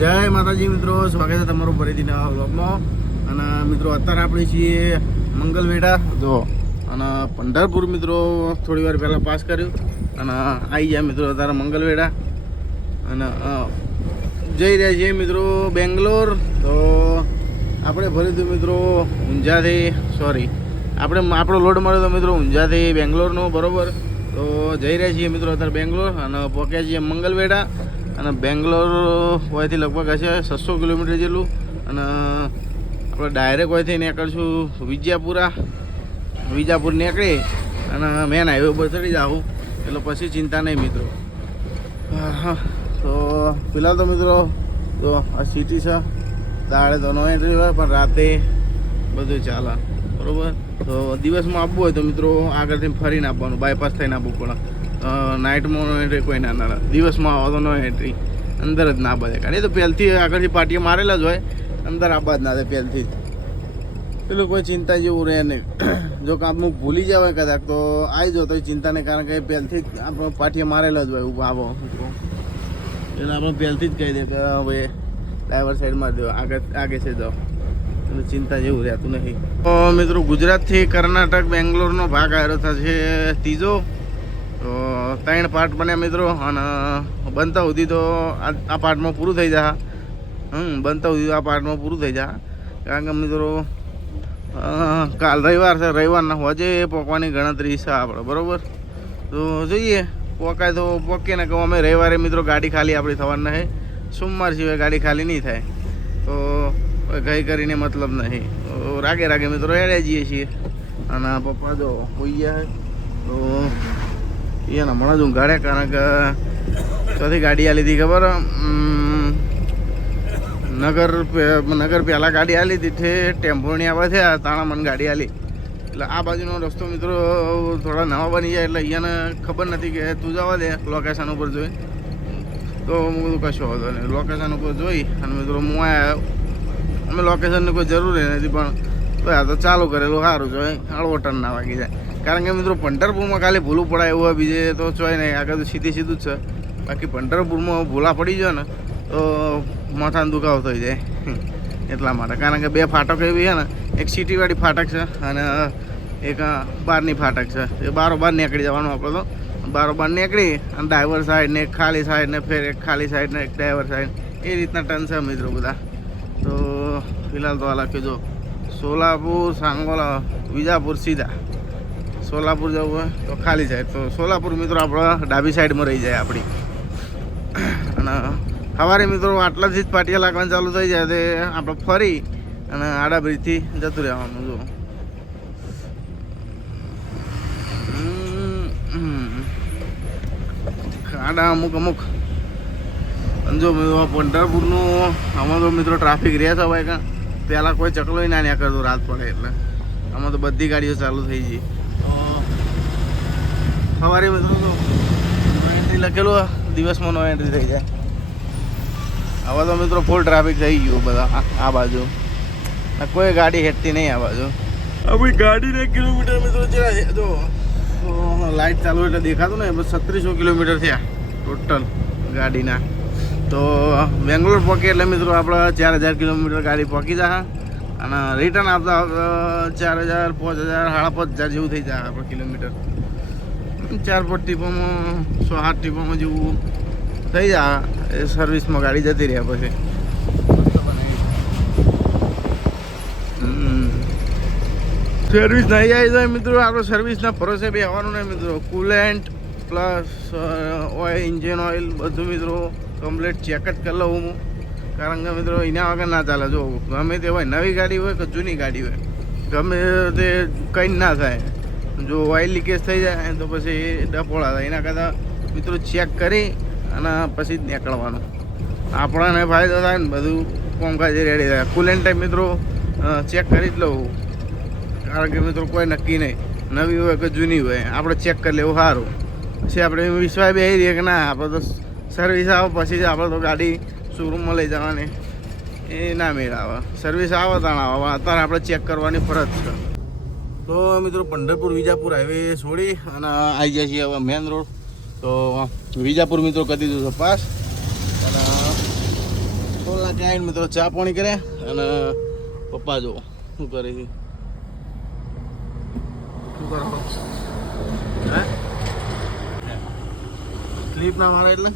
જય માતાજી મિત્રો, સ્વાગત છે તમારું ફરીથી નવા વ્લોગમાં. અને મિત્રો અત્યારે આપણે છીએ મંગલવેઢા જો, અને પંઢરપુર મિત્રો થોડી વાર પહેલાં પાસ કર્યું અને આવી ગયા મિત્રો અત્યારે મંગલવેઢા. અને જઈ રહ્યા છીએ મિત્રો બેંગ્લોર. તો આપણે ભર્યું હતું મિત્રો ઊંઝાથી, આપણો લોડ મળ્યો હતો મિત્રો ઊંઝાથી બેંગ્લોરનો, બરાબર. તો જઈ રહ્યા છીએ મિત્રો અત્યારે બેંગ્લોર અને પહોંચ્યા છીએ મંગલવેઢા. અને બેંગ્લોર હોયથી લગભગ હશે 600 કિલોમીટર જેટલું. અને આપણે ડાયરેક્ટ હોયથી નીકળશું વિજાપુર નીકળી અને મેન હાઈવે ઉપર ચડી જાઉં, એટલે પછી ચિંતા નહીં મિત્રો. હા, તો ફિલહાલ તો મિત્રો જો આ સિટી છે, દાડે તો નો એન્ટ્રી હોય પણ રાતે બધું ચાલે, બરાબર. તો દિવસમાં આપવું હોય તો મિત્રો આગળથી ફરીને આપવાનું, બાયપાસ થઈને આપવું પડે. નાઇટમાં નો એન્ટ્રી કોઈ ના નડે, દિવસમાં આવો તો નો એન્ટ્રી, અંદર જ ના બધે કારણ એ તો પહેલથી આગળથી પાટીઓ મારેલા જ હોય, અંદર આબા જ ના દે પહેલથી જ, પેલું કોઈ ચિંતા જેવું રહે નહીં. જો કામનું ભૂલી જવાય કદાચ તો આવી જાઓ તો ચિંતા નહીં, કારણ કે પહેલથી જ આપણે પાટીઓ મારેલા જ હોય ઉભા આવો, એટલે આપણે પહેલથી જ કહી દે કે હવે ડ્રાઈવર સાઈડમાં દો, આગે છે જાઓ, એટલે ચિંતા જેવું રહેતું નથી. તો મિત્રો ગુજરાતથી કર્ણાટક બેંગ્લોરનો ભાગ આવ્યો થશે ત્રીજો. તો 3 પાર્ટ બન્યા મિત્રો, અને બનતા સુધી તો આ પાર્ટમાં પૂરું થઈ જાય. બનતા સુધી આ પાર્ટમાં પૂરું થઈ જાય, કારણ કે મિત્રો કાલ રવિવાર છે, રવિવારના હોજે પોકવાની ગણતરી છે આપણે, બરાબર. તો જોઈએ પોકાય તો પોકીએ ને કહું અમે રવિવારે મિત્રો ગાડી ખાલી આપણી થવાની નહીં, સોમવાર સિવાય ગાડી ખાલી નહીં થાય. તો ગઈ કરીને મતલબ નહીં, તો રાગે મિત્રો એડે જઈએ છીએ. અને પપ્પા જો હોઈ ગયા તો એને હમણાં જ ઊંઘાડે, કારણ કે ચોથી ગાડી આલી હતી ખબર, નગર પહેલાં ગાડી આલી હતી, ટેમ્પોની આવે છે તાણા મને ગાડી આલી. એટલે આ બાજુનો રસ્તો મિત્રો થોડા નવા બની જાય, એટલે અહીંયાને ખબર નથી કે તું જવા દે લોકેશન ઉપર જોઈ. તો હું બધું કશો હતો નહીં, લોકેશન ઉપર જોઈ અને મિત્રો હું આવ્યો. અમે લોકેશનની કોઈ જરૂર નથી, પણ તો આ તો ચાલુ કરેલું સારું જોઈએ, હળવો ટર્ન ના વાગી જાય. કારણ કે મિત્રો પંઢરપુરમાં ખાલી ભૂલું પડાય એવું હોય, બીજે તો ચોય નહીં, આગળ તો સીધું જ છે. બાકી પંઢરપુરમાં ભૂલા પડી જાય ને તો માથાનો દુખાવો થઈ જાય, એટલા માટે. કારણ કે 2 ફાટક એવી છે ને, એક સિટીવાળી ફાટક છે અને એક બહારની ફાટક છે. એ બારોબાર નીકળી જવાનું આપણે તો, બારોબાર નીકળી અને ડ્રાઈવર સાઈડ ને એક ખાલી સાઈડ ને ફેર એક ખાલી સાઈડ ને એક ડ્રાઈવર સાઈડ, એ રીતના ટર્ન છે મિત્રો બધા. તો ફિલહાલ તો હાલ જો સોલાપુર, સાંગોલા, વિજાપુર સીધા. સોલાપુર જવું હોય તો ખાલી સાઈડ, તો સોલાપુર મિત્રો આપણા ડાબી સાઈડમાં રહી જાય આપણી. અને સવારે મિત્રો આટલાથી જ પાટિયા લાગવાનું ચાલુ થઈ જાય, તે આપણે ફરી અને આડા બ્રિજથી જતું રહેવાનું. જો ખાડા અમુક જો મિત્રો પંઢરપુરનું આમાં તો મિત્રો ટ્રાફિક રહે છે ભાઈ, કાં પહેલાં કોઈ ચકલો ના ન્યા કરતો રાત પડે, એટલે આમાં તો બધી ગાડીઓ ચાલુ થઈ ગઈ. સવારે મિત્રો તો એન્ટ્રી લખેલું, દિવસમાં નો એન્ટ્રી થઈ જાય. હવે તો મિત્રો ફૂલ ટ્રાફિક થઈ ગયું બધા આ બાજુ, કોઈ ગાડી હેઠતી નહીં આ બાજુ. આપણી ગાડીને કિલોમીટર મિત્રો ચેલા છે જો લાઇટ ચાલુ એટલે દેખાતું ને, 3600 કિલોમીટર થયા ટોટલ ગાડીના. તો બેંગ્લોર પહોંચીએ એટલે મિત્રો આપણે 4000 કિલોમીટર ગાડી પહોંચી જાય, અને રિટર્ન આવતા 4000, 5000, 5500 જેવું થઈ જાય આપણે કિલોમીટર. 4-5 ટીપોમાં 100-8 ટીપોમાં જેવું થઈ જાય. એ સર્વિસમાં ગાડી જતી રહ્યા પછી. સર્વિસ નહીં આવી જાય મિત્રો, આપણે સર્વિસના ભરોસે બી આવવાનું નહીં મિત્રો. કુલેન્ટ પ્લસ ઓઇલ, ઇન્જિન ઓઇલ બધું મિત્રો કમ્પ્લીટ ચેક જ કરી લઉં હું, કારણ કે મિત્રો એના વગર ના ચાલે. જો ગમે તે હોય, નવી ગાડી હોય કે જૂની ગાડી હોય, ગમે તે કંઈ ના થાય. જો ઓઇલ લીકેજ થઈ જાય તો પછી ડફોળા થાય. એના કરતાં મિત્રો ચેક કરી અને પછી જ નીકળવાનું, આપણને ફાયદો થાય ને બધું કોમકાજ રેડી થાય. કુલેન્ટ ટાઈપ મિત્રો ચેક કરી જ લઉં, કારણ કે મિત્રો કોઈ નક્કી નહીં, નવી હોય કે જૂની હોય, આપણે ચેક કરી લેવું સારું. પછી આપણે વિશ્વાસ બી આવી રહીએ કે ના આપણે તો સર્વિસ આવે પછી જ આપણે તો ગાડી શોરૂમમાં લઈ જવાની, એ ના મેળ આવે. સર્વિસ આવે તાણ આવે, અત્યારે આપણે ચેક કરવાની ફરજ છે. તો મિત્રો પંઢરપુર વિજાપુર હાઈવે છોડી અને આવી જાય છીએ હવે મેન રોડ. તો વિજાપુર મિત્રો કરી દીધું છે પાસ, અને ત્યાં આવીને મિત્રો ચા પાણી કર્યા અને પપ્પા જો શું કરે છે શું કરો હે સ્લીપ ના મારે એટલે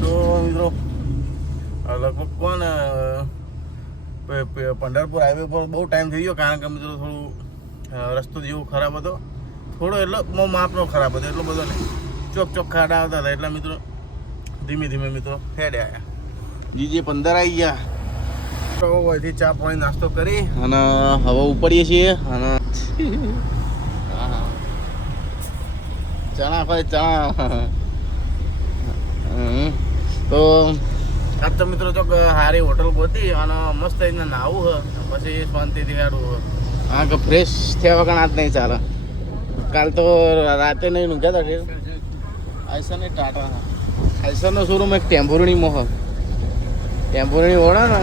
તો મિત્રો લગભગ કોણ પંઢરપુર હાઈવે પર બહુ ટાઈમ થઈ ગયો કારણ કે મિત્રો થોડું રસ્તો જેવો ખરાબ હતો થોડો એટલો માપનો ખરાબ હતો એટલો બધો નહીં ચોક ખાડા આવતા હતા એટલા મિત્રો ધીમે ધીમે મિત્રો હેડે આવ્યા જીજે 15 આવી ગયા તો અહીંથી ચા પાણી નાસ્તો કરી અને હવે ઉપડીએ છીએ અને ચણા ભાઈ ચણા તો આજ તો મિત્રો ચોક સારી હોટલ ગોતી અને મસ્ત રીતના નાવું હ પછી શાંતિથી હેડવું હા કે ફ્રેશ થયા વગર આજ નહીં ચાલે કાલ તો રાતે નહીં ઊંઘ્યા હતા આઈસર ને ટાટા આઈસરનો શોરૂમ એક ટેમ્પોરણીમાં હ ટેમ્પોરણી ઓળે ને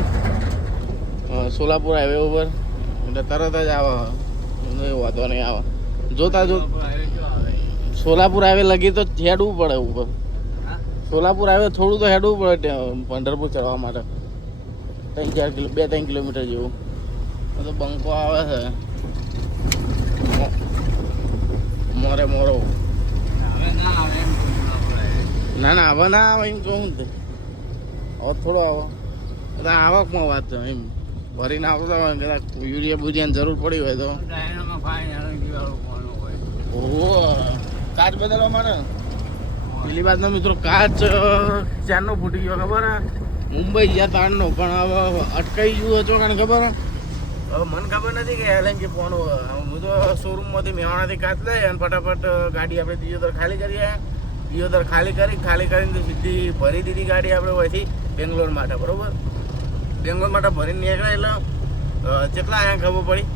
સોલાપુર હાઈવે ઉપર એટલે તરત જ આવે વાંધો નહીં આવે જોતા સોલાપુર હાઈવે લગી તો હેડવું પડે ઉપર સોલાપુર હાઈવે થોડું તો હેડવું પડે પંઢરપુર ચડવા માટે 2-3 કિલોમીટર જેવું તો બંકો આવે છે મોરો ના હવે ના આવે એમ કહું ને હવે થોડો આવે આવકમાં વાત છે એમ ભરીને આવતા હોય કદાચ યુરિયા બુરિયાની જરૂર પડી હોય તો ઓહો કાચ બદલવા માટે પેલી બાજુનો મિત્રો કાચ ચારનો ફૂટી ગયો ખબર મુંબઈ ગયા તારનો પણ હવે અટકાઈ ગયું હતો કારણ ખબર હવે મને ખબર નથી કે એલએનજી ફોન હું તો શોરૂમમાંથી મેવાણાથી કાચ લઈ અને ફટાફટ ગાડી આપણે દિયોદર ખાલી કરીએ દિયોદર ખાલી કરીને તો સીધી ભરી દીધી ગાડી આપણે અહીંથી બેંગ્લોર માટે બરાબર બેંગ્લોર માટે ભરીને નીકળ્યા એટલે કેટલા અહીંયા ખબર પડી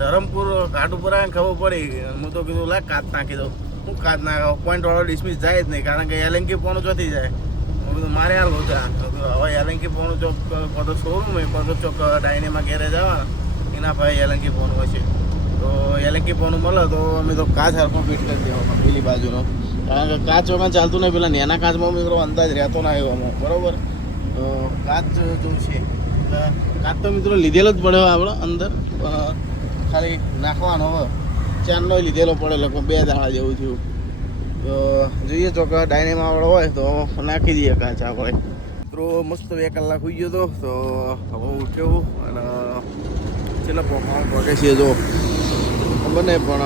ધરમપુર ઘાટુપુર અહીંયા ખબર પડી હું તો કીધું લાગ કાચ નાખી દઉં હું કાચ નાખ પોઈન્ટવાળો ડિસમિસ જાય જ નહીં કારણ કે એલએનજી ફોન ચોથી જાય હું કીધું મારે હાલ હોતા હવે એલએનજી ફોન ચોક કોતો શોરૂમ હોય કોતો ચોક ડાયનેમાં ગેરેજ આવે એના ભાઈ એલએનજી ફોન હોય છે તો એલએનજી ફોન મળે તો અમે તો કાચ હરખો ફિટ કરી દેવાનો પેલી બાજુનો કારણ કે કાચ વગર ચાલતું નહીં પેલા નાના કાચમાં મિત્રો અંદાજ રહેતો ના આવ્યો બરાબર તો કાચ જોવું છે એટલે કાચ તો મિત્રો લીધેલો જ પડે આપણો અંદર ખાલી નાખવાનો હવે ચારનો લીધેલો પડે લગભગ 2 દાડા જેવું થયું તો જોઈએ તો કે ડાયનેમાં વાળો હોય તો નાખી દઈએ કાચ આપણે મિત્રો મસ્ત 2 કલાક હોઈ ગયો તો હવે ઉઠ્યો અને છેલ્લા પગે છે જો ખબર નહીં પણ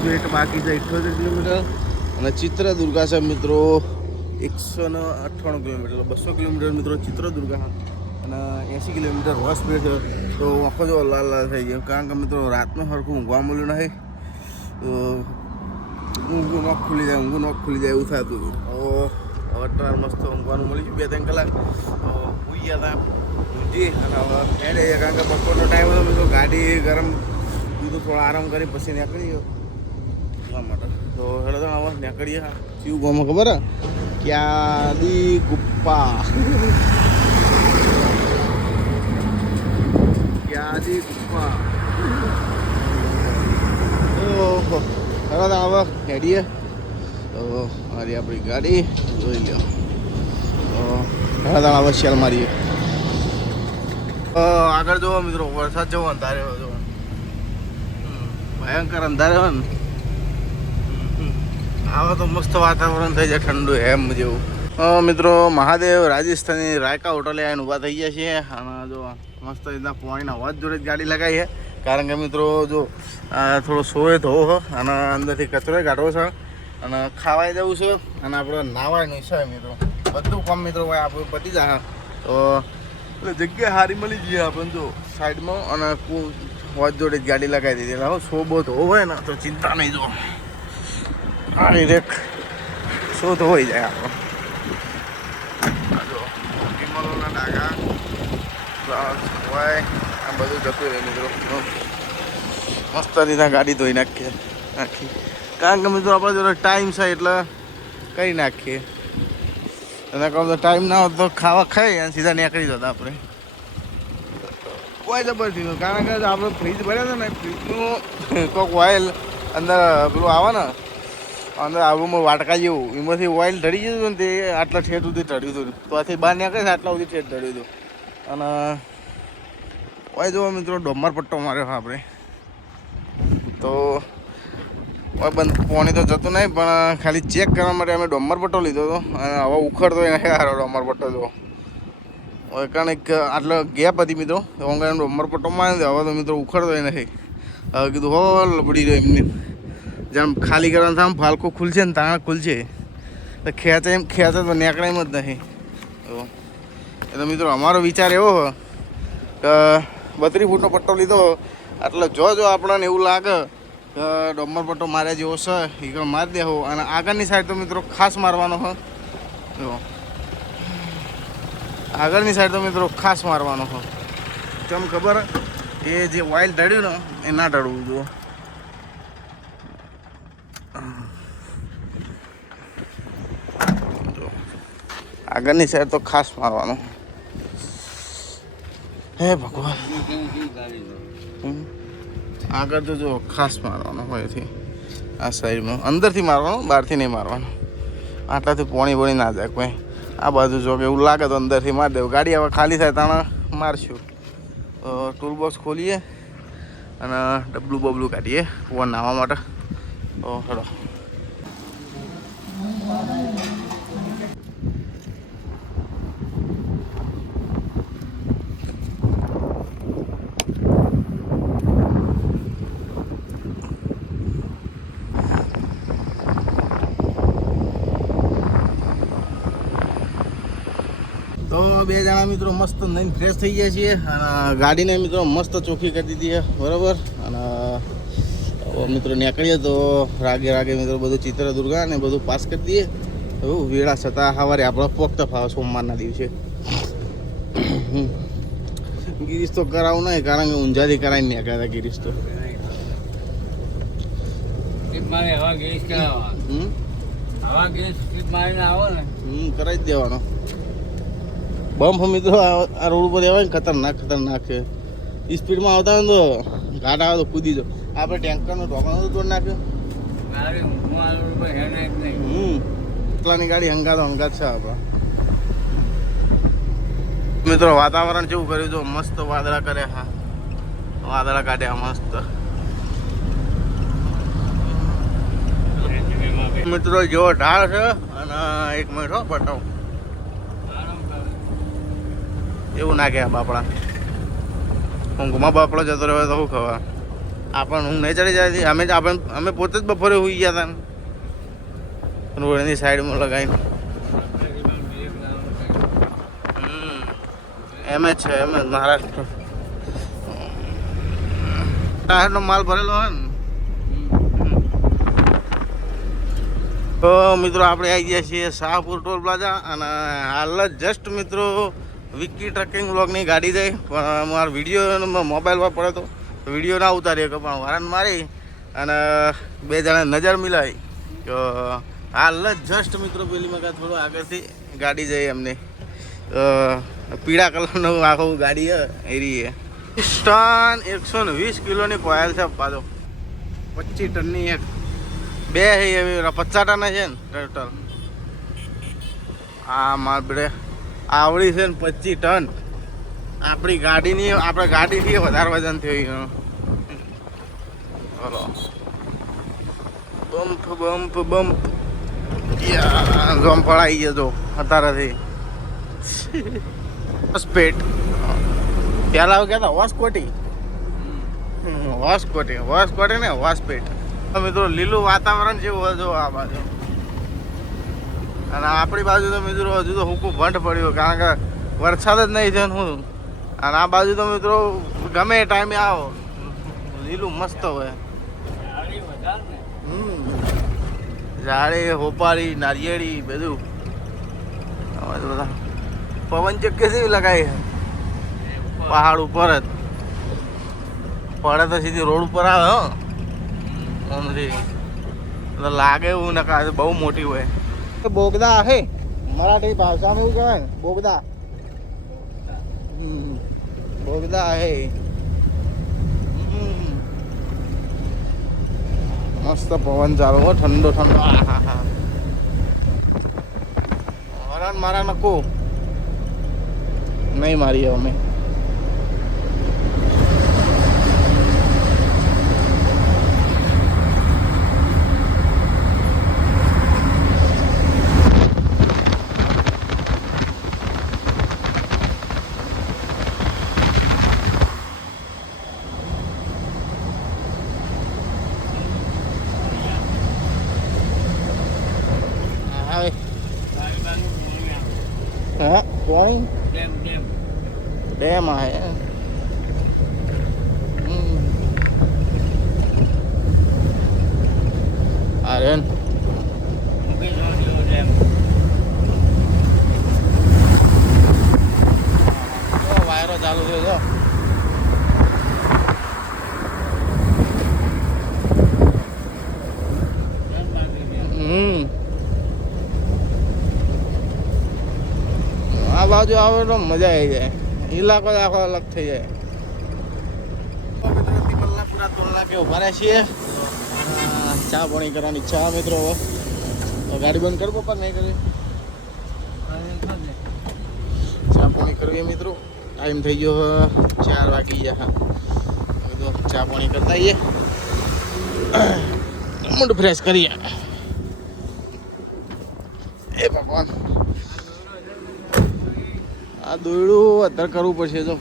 પ્લેટ બાકી છે 78 કિલોમીટર અને ચિત્રદુર્ગા છે મિત્રો 198 કિલોમીટર 200 કિલોમીટર મિત્રો ચિત્રદુર્ગા અને 80 કિલોમીટર હોર્સ સ્પીડ છે તો આખો જો લાલ થઈ ગયો કારણ કે મિત્રો રાતનું સરખું ઊંઘવા મળ્યું નહીં તો ઊંઘું નોખ ખુલી જાય એવું થતું હતું તો અટાર મસ્ત ઊંઘવાનું મળી ગયું 2-3 કલાક તો સુઈ ગયા હતા ઊંઘી અને હવે હેડે કારણ કે બપોરનો ટાઈમ હતો મિત્રો ગાડી ગરમ બીજું થોડો આરામ કરી પછી નીકળી ગયો એટલા માટે તો હેડો તો હવે નીકળીએ શિવ ગામમાં ખબર હે ક્યાદી ગુપ્પા ક્યાદી ગુપ્પા ઓહો હેડો તો હવે હેડીએ તો મારી આપણી ગાડી જોઈ લો તો હેડો તો હવે શેલ મારીએ આગળ જોવો મિત્રો વરસાદ જેવો અંધારે જો ભયંકર અંધારે હોય ને આવા તો મસ્ત વાતાવરણ થઈ જાય ઠંડુ એમ જેવું મિત્રો મહાદેવ રાજસ્થાની રાયકા હોટલે આવીને ઊભા થઈ ગયા છીએ અને જો મસ્ત રીતના પાણીના અવાજ જોડે જ ગાડી લગાવી છે કારણ કે મિત્રો જો થોડો સોય ધોવો અને અંદરથી કચરો કાઢવો છે અને ખાવાઈ જવું છે અને આપણે નાવાનું છે મિત્રો બધું કામ મિત્રો ભાઈ આપણું પતી જાય તો જગ્યા સારી મળી જઈએ આપણને જો સાઈડમાં અને અવાજ જોડે જ ગાડી લગાવી દીધી એટલે સો બહુ ધોવો હોય ને તો ચિંતા નહીં જો આ રેક શું તો હોય જાય આપણો વિમલોના ડાઘા હોય આ બધું જતું રહે મિત્રો મસ્ત રીતના ગાડી ધોઈ નાખીએ કારણ કે મિત્રો આપણે જોડે ટાઈમ છે એટલે કરી નાખીએ એના કહું તો ટાઈમ ના હોત તો ખાવા ખાઈ અને સીધા નીકળી જતા આપણે કોઈ જબરથી કારણ કે આપણે ફ્રીજ ભર્યા હતા ને ફ્રીજનું કોઈક ઓઇલ અંદર પેલું આવે ને અંદર આવું વાટકા જેવું એમાંથી ઓઇલ ઢળી ગયું હતું ને તે આટલા ઠેઠ સુધી ઢળ્યું હતું તો આથી બહાર નીકળે ને આટલા સુધી ઠેઠ ઢળ્યું હતું અને ઓય જો મિત્રો ડોમર પટ્ટો માર્યો આપણે તો બંધ પાણી તો જતું નહીં પણ ખાલી ચેક કરવા માટે અમે ડોમર પટ્ટો લીધો હતો અને હવે ઉખડતો નહીં હારો ડોમર પટ્ટો જો કારણ કે આટલો ગેપ હતી મિત્રો ડોમર પટ્ટો મારી દે હવે તો મિત્રો ઉખડતો નથી હવે કીધું હો લબડી રહ્યો એમને જેમ ખાલી કરવાનું થાય ફાલકો ખુલશે ને ત્યાં ખુલશે તો ખેંચે તો નીકળે એમ જ નથી એટલે મિત્રો અમારો વિચાર એવો કે 32 ફૂટનો પટ્ટો લીધો એટલે જો આપણને એવું લાગે કે ડોમર પટ્ટો માર્યા જેવો છે એ મારી દેવો અને આગળની સાઈડ તો મિત્રો ખાસ મારવાનો હોય જો આગળની સાઈડ તો મિત્રો ખાસ મારવાનો હોય કેમ ખબર એ જે ઓઇલ ઢળ્યું ને એ ના ઢળવું જુઓ આગળની સાઈડ તો ખાસ મારવાનું હે ભગવાન આગળ તો જો ખાસ મારવાનો હોય છે આ સાઈડમાં અંદરથી મારવાનું બહારથી નહીં મારવાનું આટલાથી પોણી ના જાય કોઈ આ બાજુ જો કે એવું લાગે તો અંદરથી મારી દેવું ગાડી હવે ખાલી થાય તાણે મારશું તો ટૂલ બોક્સ ખોલીએ અને ડબલું બબલું કાઢીએ ફોન નાહવા માટે તો હેડો તો બે જણા મિત્રો મસ્ત નહીં ફ્રેશ થઈ ગયા છીએ અને ગાડીને મિત્રો મસ્ત ચોખ્ખી કરી દીધી છે બરાબર અને મિત્રો નીકળીએ તો રાગે મિત્રો બધું ચિત્રદુર્ગા ને બધું પાસ કરી દઈએ એવું વેળા છતાં સવારે આપણો પોખતા ફાવે સોમવારના દિવસે ગિરીશ તો કરાવું નહીં કારણ કે ઊંઝાથી કરાવીને નીકળ્યા ગિરીશ તો કરાવી જ દેવાનો બમ્પ મિત્રો આ રોડ ઉપર આવે ને ખતરનાક છે સ્પીડમાં આવતા હોય તો ઘાટ આવે તો કૂદી દો આપણે ટેન્કરનો ઢોકણો તોડ નાખ્યો એટલાની ગાડી હંગાત છે આપણા મિત્રો વાતાવરણ કેવું કર્યું તો મસ્ત વાદળા કરે હા વાદળા કાઢ્યા મસ્ત મિત્રો જો ઢાળ છે અને એક મિનિટ બતાવો એવું ના કે બાપડા ઊંઘમાં બાપડો જતો રહ્યો તો શું ખબર આપણને ઊંઘ નહીં ચડી જાય અમે પોતે જ બપોરે સુઈ ગયા હતા રોડની સાઈડમાં લગાવીને એમ જ છે એમ જ મહારાષ્ટ્રનો માલ ભરેલો હોય ને તો મિત્રો આપણે આવી ગયા છીએ શાહપુર ટોલ પ્લાઝા અને હાલ જ જસ્ટ મિત્રો વિકી ટ્રકિંગ વ્લોગની ગાડી જાય પણ મારો વિડીયો મોબાઈલ પર પડે તો વિડીયો ના ઉતાર્યો કે પણ વારન મારી અને બે જણા નજર મિલાવી તો હાલ જ જસ્ટ મિત્રો પેલી મકા થોડું આગળથી ગાડી જાય એમને પીળા કલરનું આખું ગાડી એરી ટન 120 કિલોની કોયલ છે પાછો 25 ટનની એક બે 50 ટન છે ને ટોટલ આ માર બે આવડી છે ને 25 ટન આપણી ગાડીથી વધારે વજન થયું ચલો બમ્પ જોમ પડાઈ ગયો અત્યારેથી હોસ્પેટ પહેલાં કહેતા હોસ્કોટી ને હોસ્પેટ મિત્રો લીલું વાતાવરણ જેવું જો આ બાજુ અને આપણી બાજુ તો મિત્રો હજુ તો હુકું ભંડ પડ્યું કારણ કે વરસાદ જ નહીં થયો હું અને આ બાજુ તો મિત્રો ગમે એ ટાઈમે આવો લીલું મસ્ત હોય ઝાડી હોપારી નારિયેળી બધું બધા પવન ચક્કી જેવી લગાવી પહાડ ઉપર જ પડે તો સીધી રોડ ઉપર આવે એટલે લાગે એવું ને કાં બહુ મોટી હોય બોગદા હે મરાઠી ભાષામાં એવું કહેવાય ને બોગદા હે મસ્ત પવન ચાલો હો, ઠંડો ઠંડો. હરાન મારા નકો નહીં મારીએ અમે. હા કોણ ડેમ आहे. આર્યન વાયરો ચાલુ થયો છે. આ બાજુ આવે તો મજા આવી જાય, ઇલાકો આખો અલગ થઈ જાય. મિત્રો તિમલના પૂરા 3 લાખે ઉભા રહ્યા છીએ. ચા પાણી કરવાની ઈચ્છા મિત્રો. હવે ગાડી બંધ કરો પપ્પા, નહીં કરી ચા પાણી કરવી મિત્રો. ટાઈમ થઈ ગયો 4 વાગી ગયા. હવે તો ચા પાણી કરતા આવીએ, મૂડ ફ્રેશ કરીએ. એ ભગવાન, આ દોયડું અત્યારે કરવું પડશે. જો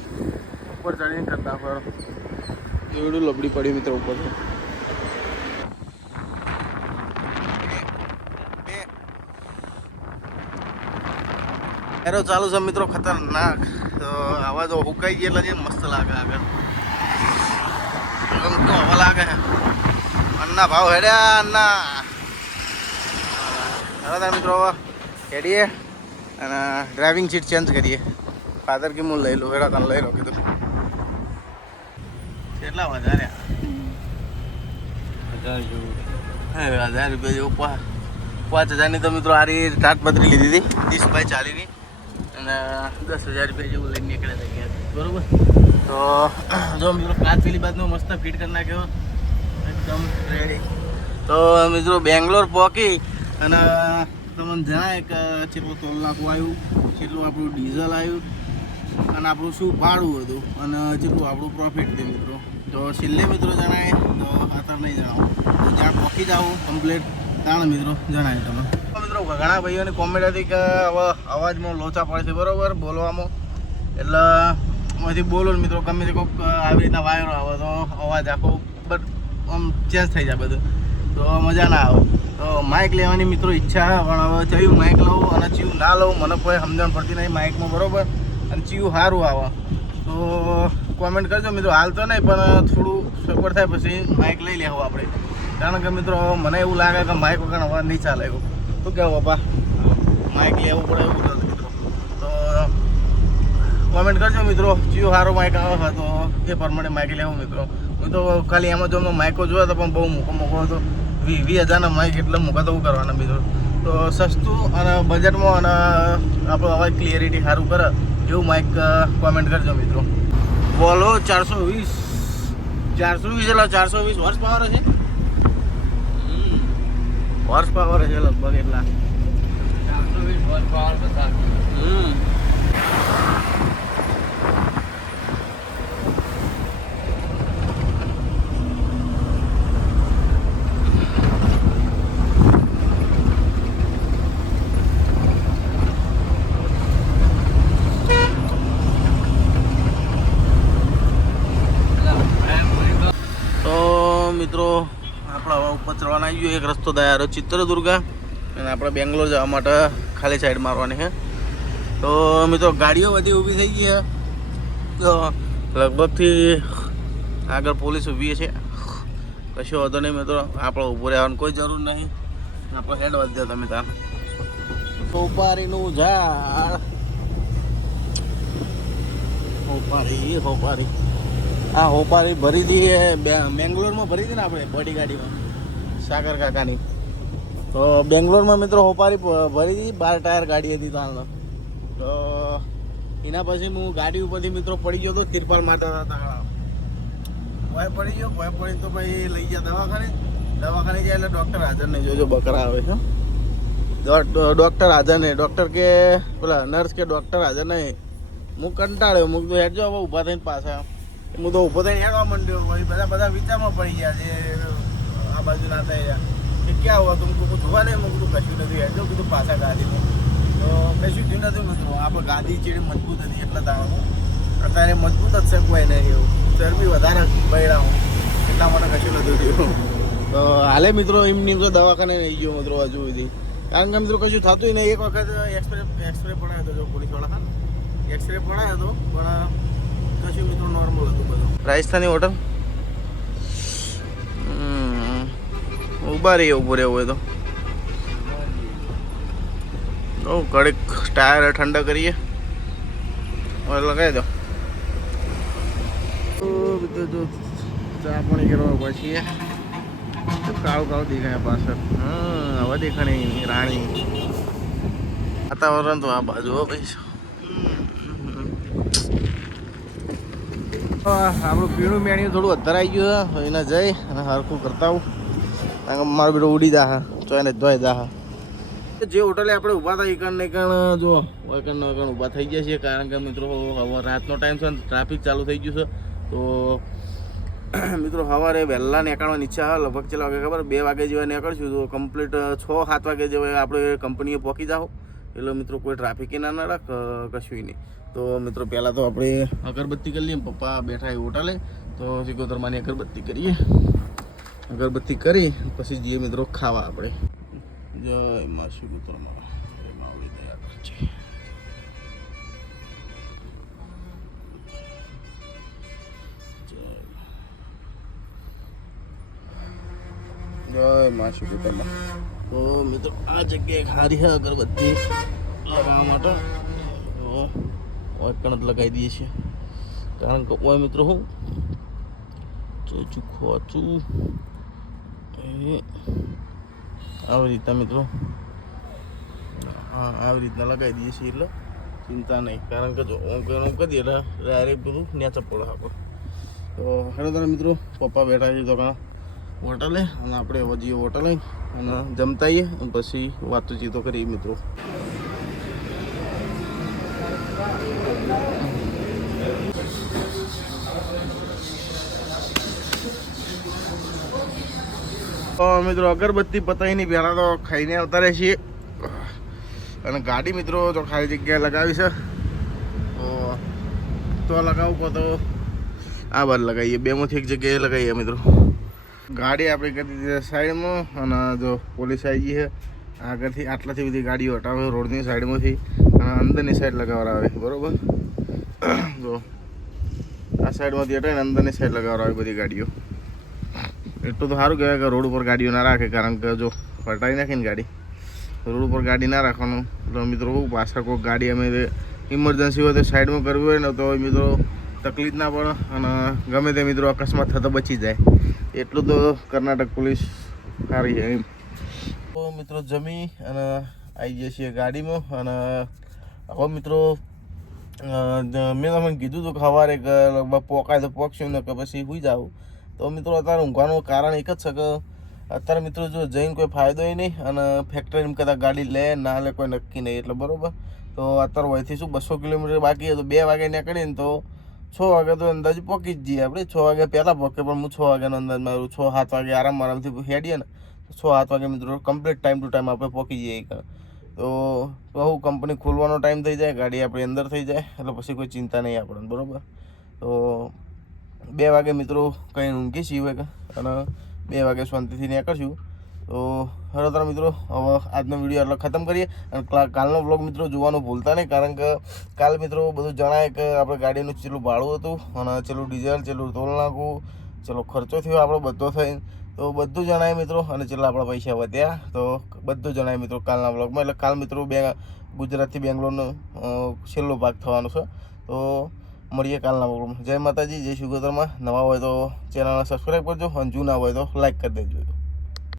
ઉપર ચડીને કરતા ફરો, દોયડું લબડી પડ્યું મિત્રો ઉપર. એરો ચાલુ છે મિત્રો, ખતરનાક. તો આવા જો હુકાઈ ગયેલા છે, મસ્ત લાગે. આગળ તો હવા લાગે. અન્ના ભાવ હેડ્યા અન્ના. હવે મિત્રો હેડીએ અને ડ્રાઇવિંગ સીટ ચેન્જ કરીએ. ફાધર કે હું લઈ લો, હેડા તને લઈ લો કીધું. કેટલા વધારે? 1000 રૂપિયા જેવું. 5000ની તો મિત્રો આરી તાટપત્રી લીધી હતી 30x40ની, અને 10,000 રૂપિયા જેવું લઈને નીકળ્યા હતા બરોબર. તો જો મિત્રો કાચ પેલી બાજુનો મસ્ત ફિટ કરી નાખ્યો એકદમ રેડી. તો મિત્રો બેંગ્લોર પહોંચી અને તમને જણાય કે કેટલું 3 લાખ આવ્યું, કેટલું આપણું ડીઝલ આવ્યું, અને આપણું શું ભાડું હતું, અને જેટલું આપણું પ્રોફિટ થયું મિત્રો. તો છેલ્લે મિત્રો જણાય, તો અત્યારે નહીં જણાવો. જ્યાં પહોંચી જાઓ કમ્પ્લીટ તાણ મિત્રો જણાય તમે. મિત્રો ઘણા ભાઈઓની કોમેન્ટ હતી કે હવે અવાજમાં લોચા પડે છે બરાબર બોલવામાં, એટલે એમાંથી બોલો ને મિત્રો. ગમે તે કોઈક આવી રીતના વાયરો આવે તો અવાજ આખો આમ ચેન્જ થઈ જાય બધું, તો મજા ના આવે. તો માઇક લેવાની મિત્રો ઈચ્છા, પણ હવે ચયું માઇક લઉં અને ચયું ના લઉં મને કોઈ સમજણ પડતી નહીં માઇકમાં બરાબર, અને ચયું સારું આવે તો કોમેન્ટ કરજો મિત્રો. હાલ તો નહીં, પણ થોડું સપોર્ટ થાય પછી માઇક લઈ લેવું આપણે. કારણ કે મિત્રો મને એવું લાગે કે માઇક વગર અવાજ નહીં ચાલે. એવું શું કહેવું પપ્પા, માઇક લેવું પડે એવું થતું મિત્રો. તો કોમેન્ટ કરજો મિત્રો, ચિયો સારો માઇક આવે તો એ પ્રમાણે માઇક લેવું મિત્રો. હું તો ખાલી એમેઝોનમાં માઇકો જોયા હતા, પણ બહુ મોકો હતો. 20,000ના માઇક એટલે મૂકા તો એવું કરવાના મિત્રો. તો સસ્તું અને બજેટમાં અને આપણો અવાજ ક્લિયરિટી સારું કરે એવું માઇક કોમેન્ટ કરજો મિત્રો. બોલો 420 એટલે 420 હોર્સ પાવર છે. હોર્સ પાવર છે લગભગ એટલા 420 હોર્સ પાવર બતા. મિત્રો આપણે હવે ઉપર ચડવાના આવી ગયો. એક રસ્તો તૈયાર ચિત્રદુર્ગા, અને આપણે બેંગ્લોર જવા માટે ખાલી સાઈડ મારવાની છે. તો મિત્રો ગાડીઓ બધી ઊભી થઈ ગઈ છે, તો લગભગથી આગળ પોલીસ ઊભી છે. કશો વાંધો નહીં મિત્રો, આપણે ઊભું રહેવાની કોઈ જરૂર નહીં. આપણે હેડ વધ્યા તમે ત્યાં સોપારીનું ઝાડ. હોપારી હા હોપારી ભરી હતી બેંગ્લોરમાં ભરી હતી ને આપણે બડી ગાડીમાં સાગર કાકાની. તો બેંગ્લોરમાં મિત્રો હોપારી ભરી હતી, 12 ટાયર ગાડી હતી ત્યાં. તો એના પછી હું ગાડી ઉપરથી મિત્રો પડી ગયો હતો, તિરપાલ મારતા હતા. ભય પડી ગયો, ભય પડી તો ભાઈ લઈ ગયા દવાખાને. દવાખાને જાય એટલે ડૉક્ટર હાજર નહીં, જોજો બકરા આવે છે. ડૉક્ટર હાજર નહીં, ડૉક્ટર કે પેલા નર્સ કે ડૉક્ટર હાજર નહીં. હું કંટાળ્યો, હું તો હેડજો હવે ઊભા થઈને પાછા. હું તો ઊભો થઈને હેડવા માંડ્યો. પછી બધા વિચારમાં પડી ગયા છે આ બાજુ ના થાય કે ક્યાં હોવા તો હું જોવા નહીં. હું કીધું કશું નથી, હેડજો કીધું પાછા ગાડીમાં. તો કશું થયું નથી. મિત્રો આપણે ગાડી ચીડી મજબૂત હતી એટલે તાણું. અત્યારે મજબૂત જ છે કોઈ નહીં, એવું ચરબી વધારે બળ્યા હું એટલા માટે કશું નથી થયું. તો હાલે મિત્રો એમની તો દવાખાને નહીં ગયો મિત્રો હજુ સુધી, કારણ કે મિત્રો કશું થતું નહીં. એક વખત એક્સરે પડાયો હતો, જો પોલીસવાળા હતા ને એક્સરે પડાયો હતો, પણ કશું મિત્રો નોર્મલ હતું બધું. રાજસ્થાની હોટલ ઉભા રહીએ, ઊભો રહેવું હોય તો કડક ટાયર ઠંડા કરીએ, લગાવી દો. જો ચા પાણી કરવા પછી કાળું કાળું દેખાય પાછળ. હા હવે દેખાણી રાણી. વાતાવરણ તો આ બાજુ ભાઈ. આપણું પીણું મેણ્યું થોડું વધારે આવી ગયું છે, એને જઈ અને હરખું કરતા આવું, કારણ કે મારો બેટો ઉડી જા ચોઈને ધોઈ જા. જે હોટલે આપણે ઊભા હતા એકણ ને એકણ જો એકણ ઊભા થઈ ગયા છીએ, કારણ કે મિત્રો હવે રાતનો ટાઈમ છે, ટ્રાફિક ચાલુ થઈ ગયું છે. તો મિત્રો સવારે વહેલા નીકળવાની ઈચ્છા હા, લગભગ કેટલા વાગે ખબર 2 વાગે જેવા નીકળશું તો કમ્પ્લીટ 6-7 વાગે જેવા આપણે કંપનીએ પહોંચી જાઓ. એટલે મિત્રો કોઈ ટ્રાફિક ના રાખ કશું નહીં. તો મિત્રો પહેલાં તો આપણે અગરબત્તી કરી લઈએ. પપ્પા બેઠા એ હોટલે, તો સિકોતરમાંની અગરબત્તી કરીએ. અગરબત્તી કરી પછી જઈએ મિત્રો ખાવા આપણે. જય મા સિકોતરમાં, જય માવડી દયા કરજે. જય મા સિકોતરમાં. તો મિત્રો આ જગ્યાએ ખારી છે અગરબત્તી લગાવવા માટે, કણત લગાવી દઈએ છીએ, કારણ કે ઓય મિત્રો હું ખોચું આવી રીતના મિત્રો હા આવી રીતના લગાવી દઈએ છીએ, એટલે ચિંતા નહીં. કારણ કે જો હું કરી દઈએ એટલે ડાયરેક્ટ બધું નેચા પડે આપણે. તો હેલો તારા મિત્રો, પપ્પા બેઠા છે તો હોટલે, અને આપણે હવે જઈએ હોટલે અને જમતાઈએ પછી વાતચીતો કરીએ મિત્રો. મિત્રો અગરબત્તી પતાવીની પહેલાં તો ખાઈને આવતા રહે છીએ, અને ગાડી મિત્રો તો ખાલી જગ્યાએ લગાવી છે તો લગાવું કહો તો આ બાર લગાવીએ. બેમાંથી એક જગ્યાએ લગાવીએ મિત્રો. ગાડી આપણે કરી દીધી સાઈડમાં, અને જો પોલીસ આવી ગઈ છે આગળથી. આટલાથી બધી ગાડીઓ હટાવે રોડની સાઈડમાંથી અને અંદરની સાઈડ લગાવવા આવે, બરાબર. જો આ સાઈડમાંથી હટાવીને અંદરની સાઈડ લગાવવા આવે બધી ગાડીઓ. એટલું તો સારું કહેવાય કે રોડ ઉપર ગાડીઓ ના રાખે, કારણ કે જો હટાવી નાખીને ગાડી રોડ ઉપર ગાડી ના રાખવાનું. એટલે મિત્રો પાછળ કોઈ ગાડી અમે ઇમરજન્સી હોય તો સાઈડમાં કરવી હોય ને તો મિત્રો તકલીફ ના પડે, અને ગમે તે મિત્રો અકસ્માત થતો બચી જાય. એટલું તો કર્ણાટક પોલીસ સારી છે એમ. તો મિત્રો જમી અને આવી જઈએ છીએ ગાડીમાં. અને હવે મિત્રો મેં તમને કીધું હતું કે સવારે લગભગ પોકાય તો પોકશું ને કે પછી સુઈ જાવ. તો મિત્રો અત્યારે ઊંઘવાનું કારણ એક જ છે કે અત્યારે મિત્રો જો જઈને કોઈ ફાયદો નહીં, અને ફેક્ટરીમાં કદાચ ગાડી લે ના લે કોઈ નક્કી નહીં, એટલે બરાબર. તો અત્યારે વયથી શું 200 કિલોમીટર બાકી હોય તો 2 વાગે નીકળીને તો 6 વાગે તો અંદાજે પહોંચી જ જઈએ આપણે. 6 વાગે પહેલાં પહોંચે, પણ હું 6 વાગ્યાનો અંદાજ મારું 6-7 વાગે આરામથી હેડીએ ને 6-7 વાગે મિત્રો કમ્પ્લીટ ટાઈમ ટુ ટાઈમ આપણે પહોંચી જઈએ. તો બહુ કંપની ખોલવાનો ટાઈમ થઈ જાય, ગાડી આપણી અંદર થઈ જાય, એટલે પછી કોઈ ચિંતા નહીં આપણને, બરાબર. તો 2 વાગે મિત્રો કંઈ ઊંઘી છીએ અને 2 વાગે શાંતિથી નીકળશું. તો હરોતરા મિત્રો હવે આજનો વિડીયો એટલો ખતમ કરીએ, અને કાલનો બ્લોગ મિત્રો જોવાનું ભૂલતા નહીં, કારણ કે કાલ મિત્રો બધું જણાય કે આપણે ગાડીનું ચેટલું ભાડું હતું, અને ચેટલું ડીઝલ, ચેટલું ટોલ નાખવું, ચેટલો ખર્ચો થયો આપણો બધો થઈ, તો બધું જણાય મિત્રો, અને ચેટલા આપણા પૈસા વધ્યા તો બધું જણાય મિત્રો કાલના બ્લોગમાં. એટલે કાલ મિત્રો ગુજરાતથી બેંગ્લોરનો છેલ્લો ભાગ થવાનો છે. તો મળીએ કાલના બ્લોગમાં. જય માતાજી, જય સિકોતરમાં. નવા હોય તો ચેનલને સબસ્ક્રાઈબ કરજો, અને જૂના હોય તો લાઈક કરી દેજો.